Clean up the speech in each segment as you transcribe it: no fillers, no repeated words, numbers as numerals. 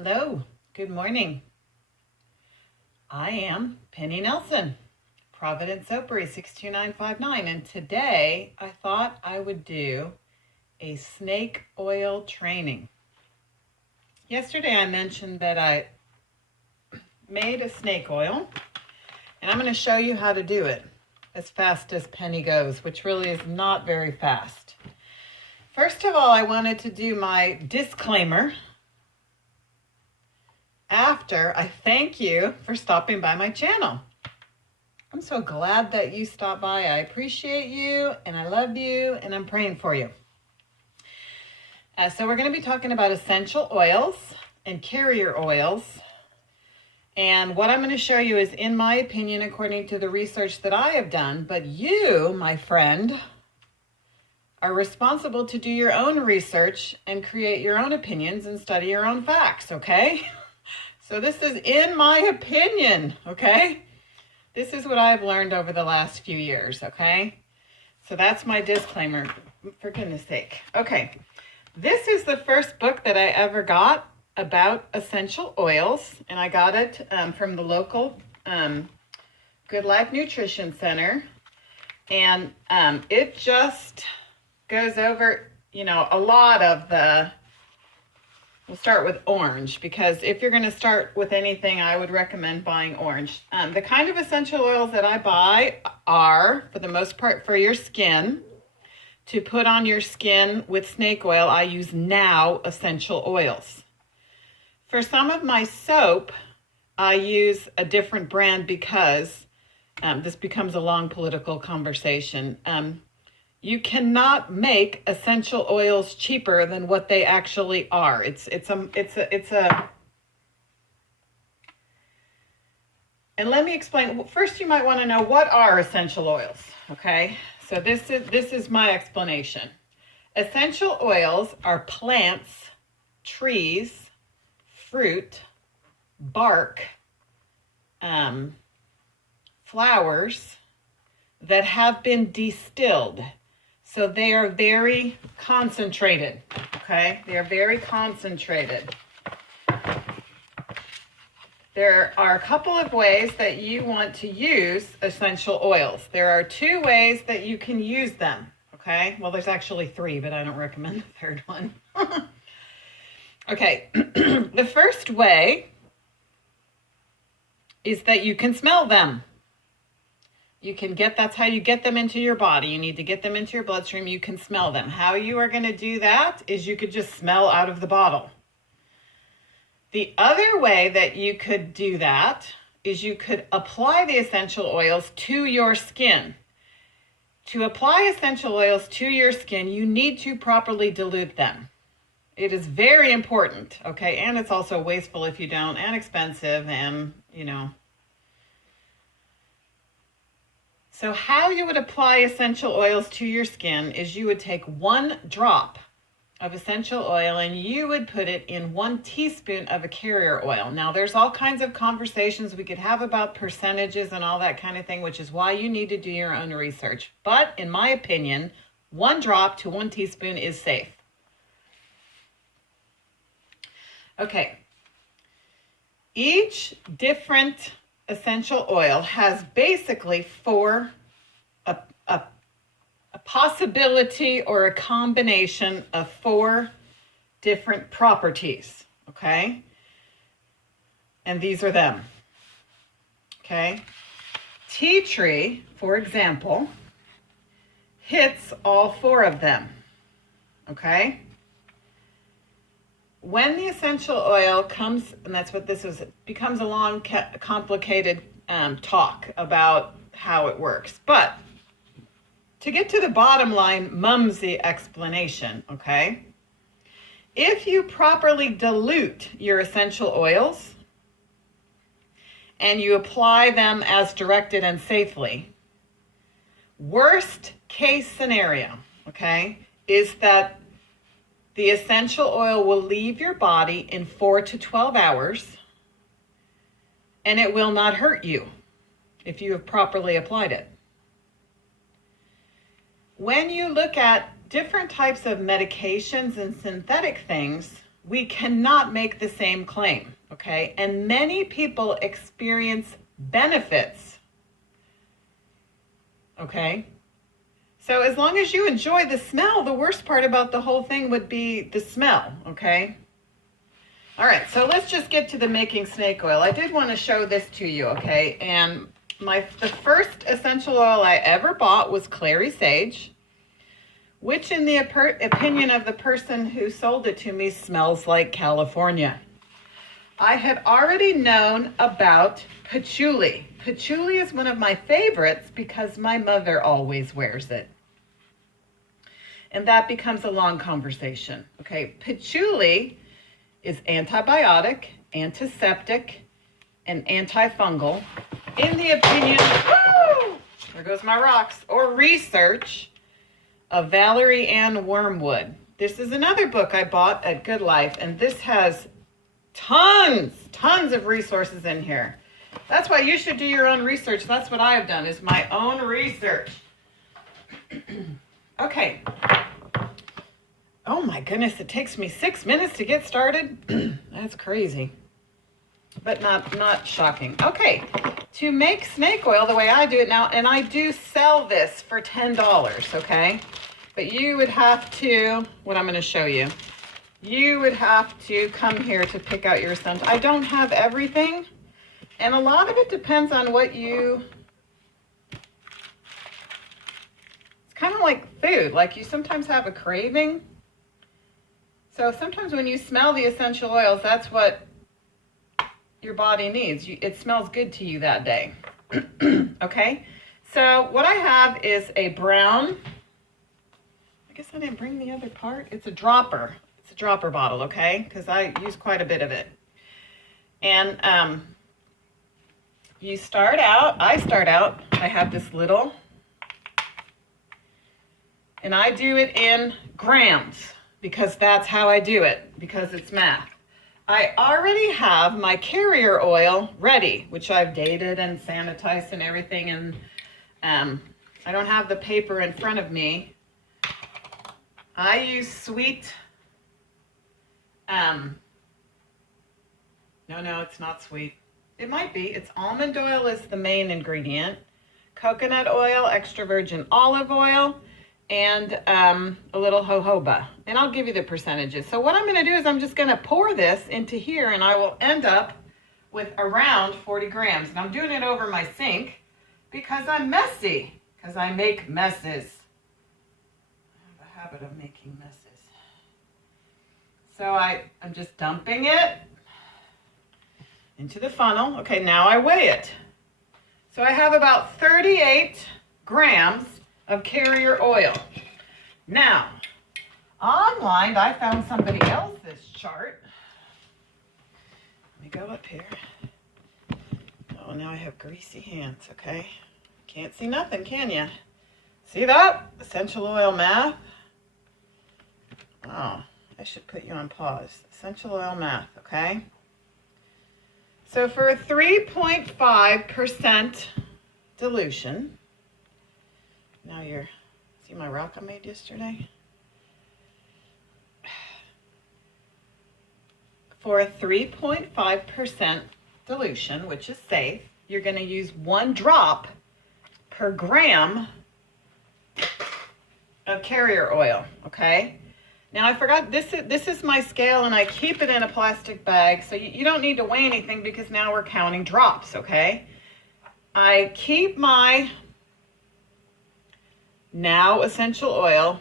Hello, good morning. I am Penny Nelson, Providence Opry 62959, and today I thought I would do a snake oil training. Yesterday I mentioned that I made a snake oil, and I'm going to show you how to do it as fast as Penny goes, which really is not very fast. First of all, I wanted to do my disclaimer after I thank you for stopping by my channel. I'm so glad that you stopped by. I appreciate you, and I love you, and I'm praying for you. So we're going to be talking about essential oils and carrier oils. And what I'm going to show you is, in my opinion, according to the research that I have done, but you, my friend, are responsible to do your own research and create your own opinions and study your own facts, okay? So this is in my opinion, okay? This is what I've learned over the last few years, okay? So that's my disclaimer, for goodness sake. Okay, this is the first book that I ever got about essential oils, and I got it from the local Good Life Nutrition Center, and it just goes over, a lot of the. We'll start with orange, because if you're going to start with anything, I would recommend buying orange. The kind of essential oils that I buy are, for the most part, for your skin. To put on your skin with snake oil, I use Now essential oils. For some of my soap, I use a different brand because this becomes a long political conversation. You cannot make essential oils cheaper than what they actually are. It's a. And let me explain. First, you might want to know, what are essential oils, okay? So this is my explanation. Essential oils are plants, trees, fruit, bark, flowers that have been distilled. So they are very concentrated, okay? They are very concentrated. There are a couple of ways that you want to use essential oils. There are two ways that you can use them, okay? Well, there's actually three, but I don't recommend the third one. Okay, the first way is that you can smell them. That's how you get them into your body. You need to get them into your bloodstream. You can smell them. How you are going to do that is you could just smell out of the bottle. The other way that you could do that is you could apply the essential oils to your skin. To apply essential oils to your skin, you need to properly dilute them. It is very important, okay? And it's also wasteful if you don't, and expensive, and, So how you would apply essential oils to your skin is you would take 1 drop of essential oil and you would put it in 1 teaspoon of a carrier oil. Now, there's all kinds of conversations we could have about percentages and all that kind of thing, which is why you need to do your own research. But in my opinion, 1 drop to 1 teaspoon is safe. Okay. Each different essential oil has basically a possibility or a combination of 4 different properties, okay? And these are them, okay? Tea tree, for example, hits all 4 of them, okay? When the essential oil comes, and that's what this is, it becomes a long, complicated talk about how it works. But to get to the bottom line, mumsy explanation, okay? If you properly dilute your essential oils and you apply them as directed and safely, worst case scenario, okay, is that the essential oil will leave your body in 4 to 12 hours, and it will not hurt you if you have properly applied it. When you look at different types of medications and synthetic things, we cannot make the same claim, okay? And many people experience benefits, okay? So as long as you enjoy the smell, the worst part about the whole thing would be the smell, okay? All right, so let's just get to the making snake oil. I did want to show this to you, okay? And the first essential oil I ever bought was clary sage, which in the opinion of the person who sold it to me smells like California. I had already known about patchouli. Patchouli is one of my favorites because my mother always wears it. And that becomes a long conversation, okay? Patchouli is antibiotic, antiseptic, and antifungal in the opinion, woo, there goes my rocks, or research of Valerie Ann Wormwood. This is another book I bought at Good Life, and this has tons of resources in here. That's why you should do your own research. That's what I've done, is my own research. Okay. Oh my goodness, it takes me 6 minutes to get started. That's crazy, but not shocking. Okay, to make snake oil the way I do it now, and I do sell this for $10, okay? But you would have to, what I'm going to show you, you would have to come here to pick out your scent. I don't have everything, and a lot of it depends on what you, it's kind of like food, like you sometimes have a craving. So sometimes when you smell the essential oils, that's what your body needs. It smells good to you that day. Okay? So what I have is a brown, I guess I didn't bring the other part. It's a dropper. It's a dropper bottle, okay? Because I use quite a bit of it. And I start out, I have this little, and I do it in grams, because that's how I do it, because it's math. I already have my carrier oil ready, which I've dated and sanitized and everything, and I don't have the paper in front of me. I use sweet, no, it's not sweet. It might be. It's almond oil is the main ingredient, coconut oil, extra virgin olive oil, and a little jojoba. And I'll give you the percentages. So what I'm going to do is I'm just going to pour this into here, and I will end up with around 40 grams. And I'm doing it over my sink because I'm messy, because I make messes. I have a habit of making messes. So I'm just dumping it into the funnel. Okay, now I weigh it. So I have about 38 grams of carrier oil. Now, online, I found somebody else's chart. Let me go up here. Oh, now I have greasy hands, okay? Can't see nothing, can you? See that? Essential oil math. Oh, I should put you on pause. Essential oil math, okay? So for a 3.5% dilution, now see my rock I made yesterday? For a 3.5% dilution, which is safe, you're going to use 1 drop per gram of carrier oil, okay? Now I forgot, this is my scale, and I keep it in a plastic bag, so you don't need to weigh anything because now we're counting drops, okay? I keep my now essential oil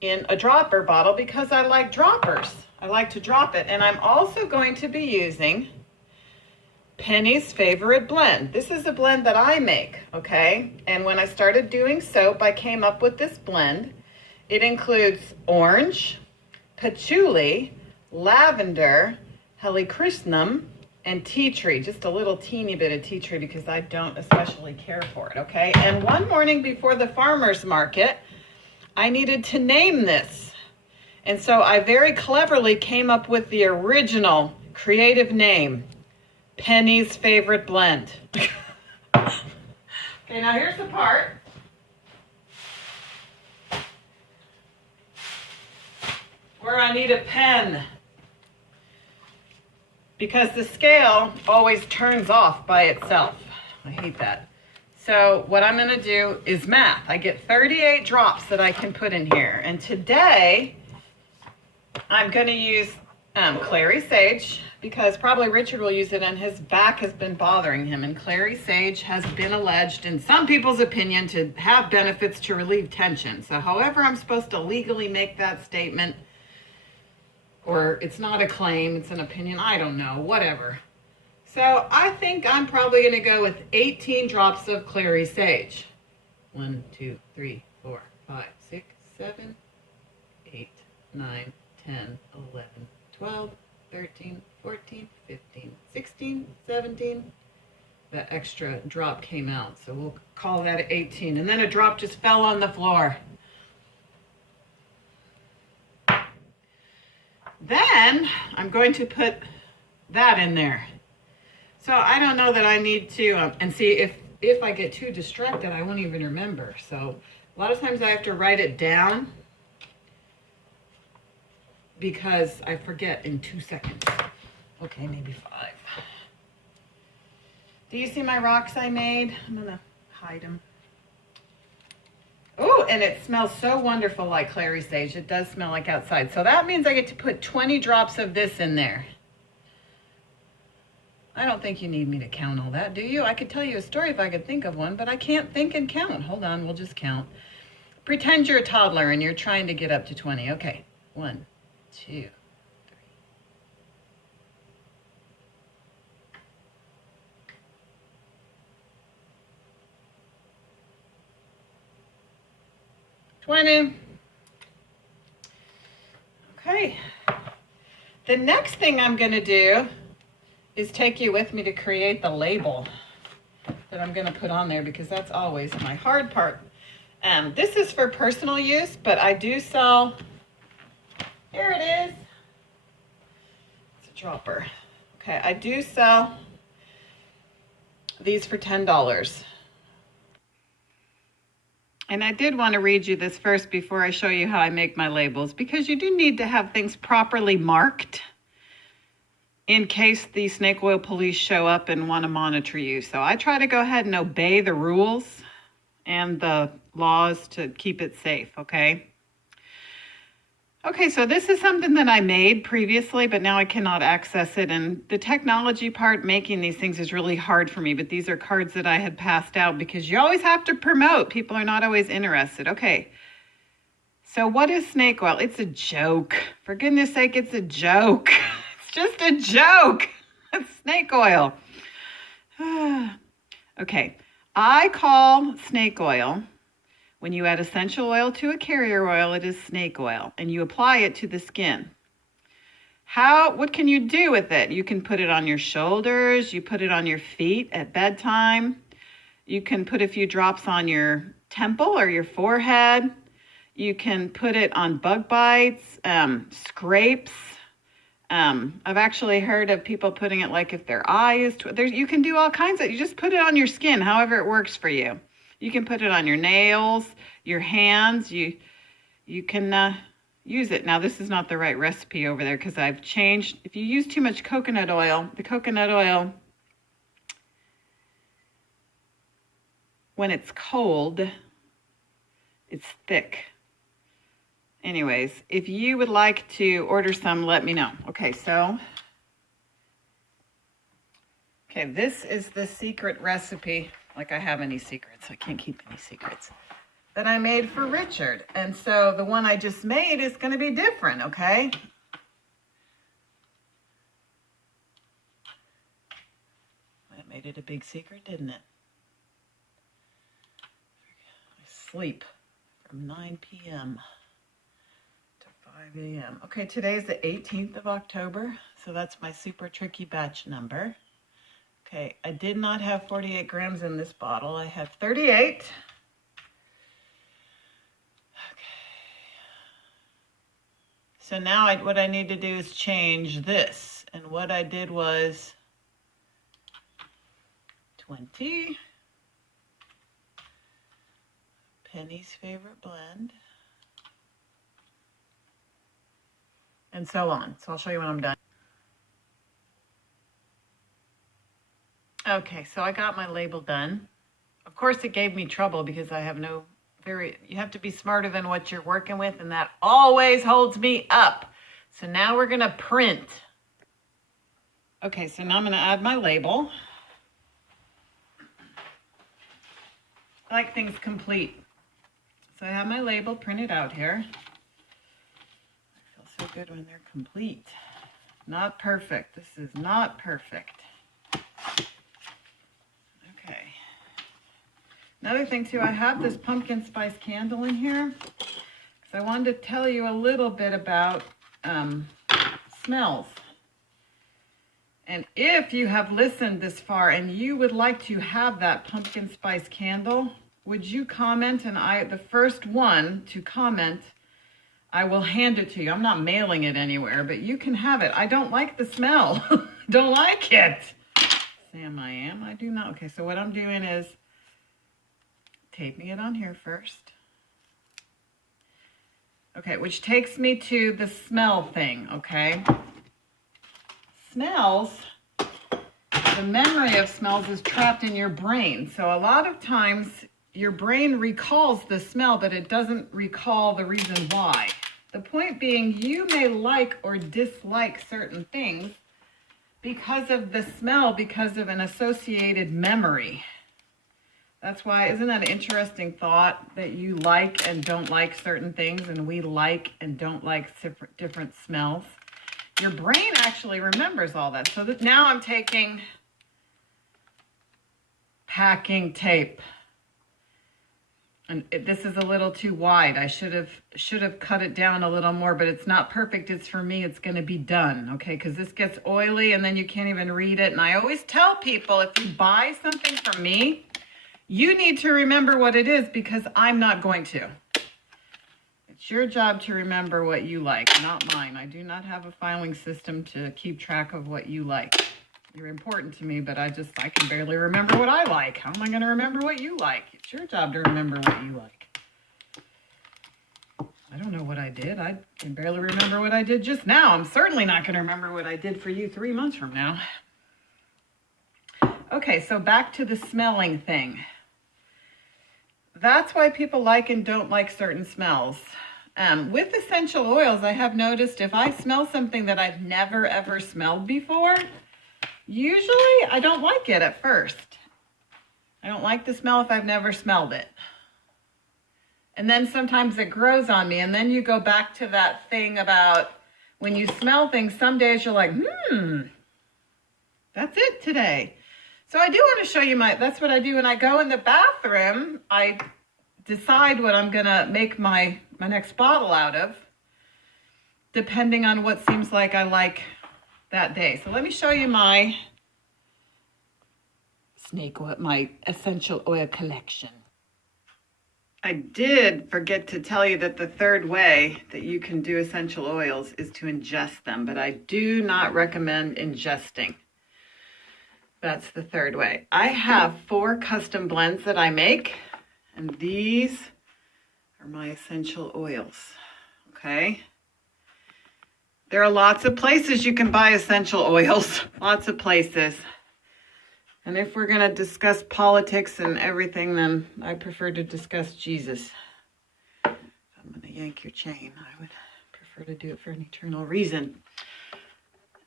in a dropper bottle because I like droppers. I like to drop it. And I'm also going to be using Penny's Favorite Blend. This is a blend that I make, okay? And when I started doing soap, I came up with this blend. It includes orange, patchouli, lavender, helichrysum, and tea tree. Just a little teeny bit of tea tree because I don't especially care for it, okay? And one morning before the farmer's market, I needed to name this. And so I very cleverly came up with the original creative name, Penny's Favorite Blend. Okay, now here's the part. Where I need a pen. because the scale always turns off by itself. I hate that. So what I'm gonna do is math. I get 38 drops that I can put in here. And today, I'm gonna use clary sage, because probably Richard will use it and his back has been bothering him. And clary sage has been alleged, in some people's opinion, to have benefits to relieve tension. So however I'm supposed to legally make that statement, or it's not a claim, it's an opinion, I don't know, whatever. So I think I'm probably going to go with 18 drops of clary sage. 1, 2, 3, 4, 5, 6, 7, 8, 9, 10, 11, 12, 13, 14, 15, 16, 17. That extra drop came out, so we'll call that 18. And then a drop just fell on the floor. Then I'm going to put that in there. So I don't know that I need to, and see, if I get too distracted, I won't even remember. So a lot of times I have to write it down because I forget in 2 seconds. Okay, maybe 5. Do you see my rocks I made? I'm gonna hide them. Oh, and it smells so wonderful like clary sage. It does smell like outside. So that means I get to put 20 drops of this in there. I don't think you need me to count all that, do you? I could tell you a story if I could think of one, but I can't think and count. Hold on, we'll just count. Pretend you're a toddler and you're trying to get up to 20. Okay, 1, 2, 3. Okay. The next thing I'm going to do is take you with me to create the label that I'm going to put on there, because that's always my hard part. This is for personal use, but I do sell, here it is. It's a dropper. Okay, I do sell these for $10. And I did want to read you this first before I show you how I make my labels, because you do need to have things properly marked in case the snake oil police show up and want to monitor you. So I try to go ahead and obey the rules and the laws to keep it safe, okay? Okay, so this is something that I made previously, but now I cannot access it. And the technology part, making these things, is really hard for me. But these are cards that I had passed out because you always have to promote. People are not always interested. Okay, so what is snake oil? It's a joke. For goodness sake, it's a joke. It's just a joke. It's snake oil. Okay, I call snake oil, when you add essential oil to a carrier oil, it is snake oil, and you apply it to the skin. What can you do with it? You can put it on your shoulders, you put it on your feet at bedtime, you can put a few drops on your temple or your forehead, you can put it on bug bites, scrapes. I've actually heard of people putting it like if their eye is, you can do all kinds of, you just put it on your skin, however it works for you. You can put it on your nails, your hands, you can use it. Now, this is not the right recipe over there because I've changed. If you use too much coconut oil, the coconut oil, when it's cold, it's thick. Anyways, if you would like to order some, let me know. Okay, this is the secret recipe. Like I have any secrets. I can't keep any secrets. That I made for Richard. And so the one I just made is going to be different, okay? That made it a big secret, didn't it? I sleep from 9 p.m. to 5 a.m. Okay, today is the 18th of October, so that's my super tricky batch number. Okay, I did not have 48 grams in this bottle. I have 38. Okay. So now what I need to do is change this. And what I did was 20. Penny's favorite blend. And so on. So I'll show you when I'm done. Okay, so I got my label done. Of course, it gave me trouble because I have you have to be smarter than what you're working with, and that always holds me up. So now we're gonna print. Okay, so now I'm gonna add my label. I like things complete. So I have my label printed out here. I feel so good when they're complete. Not perfect. This is not perfect. Okay. Another thing too, I have this pumpkin spice candle in here because I wanted to tell you a little bit about smells. And if you have listened this far and you would like to have that pumpkin spice candle, would you comment? And the first one to comment, I will hand it to you. I'm not mailing it anywhere, but you can have it. I don't like the smell. Don't like it. Sam, I am. I do not. Okay, so what I'm doing is taping it on here first. Okay, which takes me to the smell thing, okay? Smells, the memory of smells is trapped in your brain. So a lot of times your brain recalls the smell, but it doesn't recall the reason why. The point being, you may like or dislike certain things because of the smell, because of an associated memory. That's why, isn't that an interesting thought that you like and don't like certain things, and we like and don't like different smells? Your brain actually remembers all that. So that now I'm taking packing tape. And this is a little too wide. I should have cut it down a little more, but it's not perfect. It's for me. It's going to be done, okay? Because this gets oily and then you can't even read it. And I always tell people, if you buy something from me, you need to remember what it is, because I'm not going to. It's your job to remember what you like, not mine. I do not have a filing system to keep track of what you like. You're important to me, but I can barely remember what I like. How am I going to remember what you like? It's your job to remember what you like. I don't know what I did. I can barely remember what I did just now. I'm certainly not going to remember what I did for you 3 months from now. Okay, so back to the smelling thing. That's why people like and don't like certain smells. With essential oils, I have noticed if I smell something that I've never ever smelled before, usually I don't like it at first. I don't like the smell if I've never smelled it. And then sometimes it grows on me, and then you go back to that thing about when you smell things, some days you're like, that's it today. So I do want to show you that's what I do when I go in the bathroom. I decide what I'm going to make my next bottle out of, depending on what seems like I like that day. So let me show you my snake oil, my essential oil collection. I did forget to tell you that the third way that you can do essential oils is to ingest them, but I do not recommend ingesting. That's the third way. I have 4 custom blends that I make, and these are my essential oils, okay? There are lots of places you can buy essential oils, lots of places. And if we're going to discuss politics and everything, then I prefer to discuss Jesus. If I'm going to yank your chain, I would prefer to do it for an eternal reason.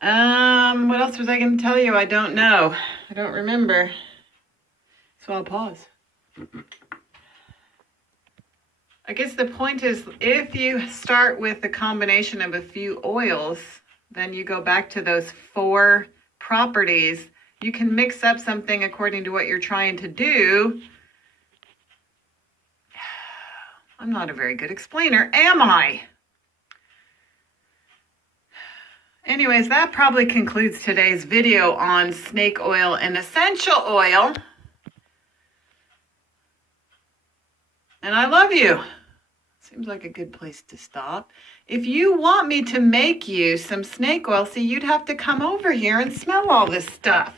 What else was I going to tell you? I don't know. I don't remember. So I'll pause. I guess the point is, if you start with a combination of a few oils, then you go back to those 4 properties. You can mix up something according to what you're trying to do. I'm not a very good explainer, am I? Anyways, that probably concludes today's video on snake oil and essential oil. And I love you. Seems like a good place to stop. If you want me to make you some snake oil, see, you'd have to come over here and smell all this stuff.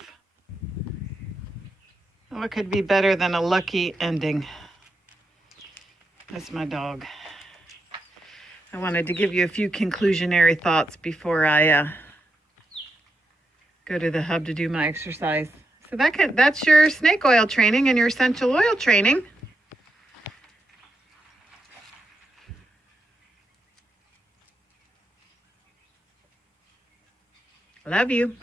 What could be better than a lucky ending? That's my dog. I wanted to give you a few conclusionary thoughts before I go to the hub to do my exercise. So that's your snake oil training and your essential oil training. Love you.